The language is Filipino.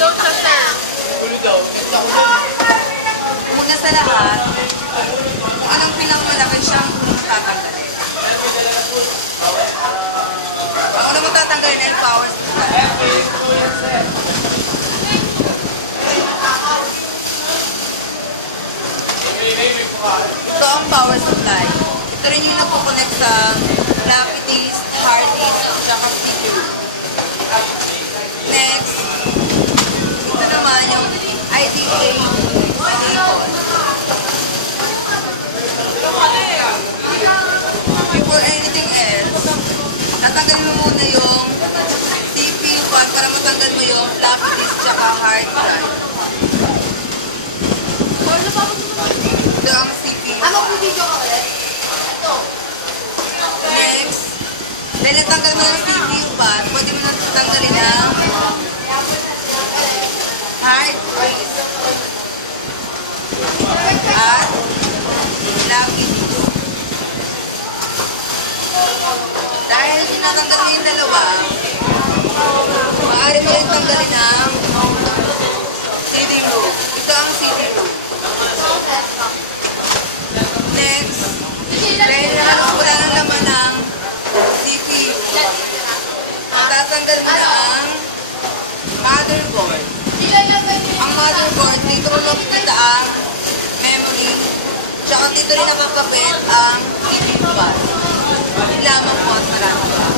daw siya, sir. Una sa lahat, kung anong pinakamalaki siyang tatanggalin. Ang una mo tatanggalin ay power supply. Ito ang power supply. Ito rin yung nagpo-connect sa floppy disk, hard disk, at saka CPU. Next, ito naman yung IDA enable. Before anything else, natanggalin mo muna yung CPU pad para matanggal mo yung floppy disk tsaka hard drive. Ito ang CPU. Next, dahil natanggal mo yung CPU pad, pwede mo natanggalin ang hard disk at floppy disk. Dahil natanggal mo yung dalawa, maaari mo rin tanggalin ang CD-ROM. Ito ang CD-ROM. Next, dahil wala lang naman ang CPU, matatanggal mo na ang motherboard. Ang motherboard, dito mo makikita ang memory, tsaka dito rin nakakapit ang CPU pad. Lamang po at marami.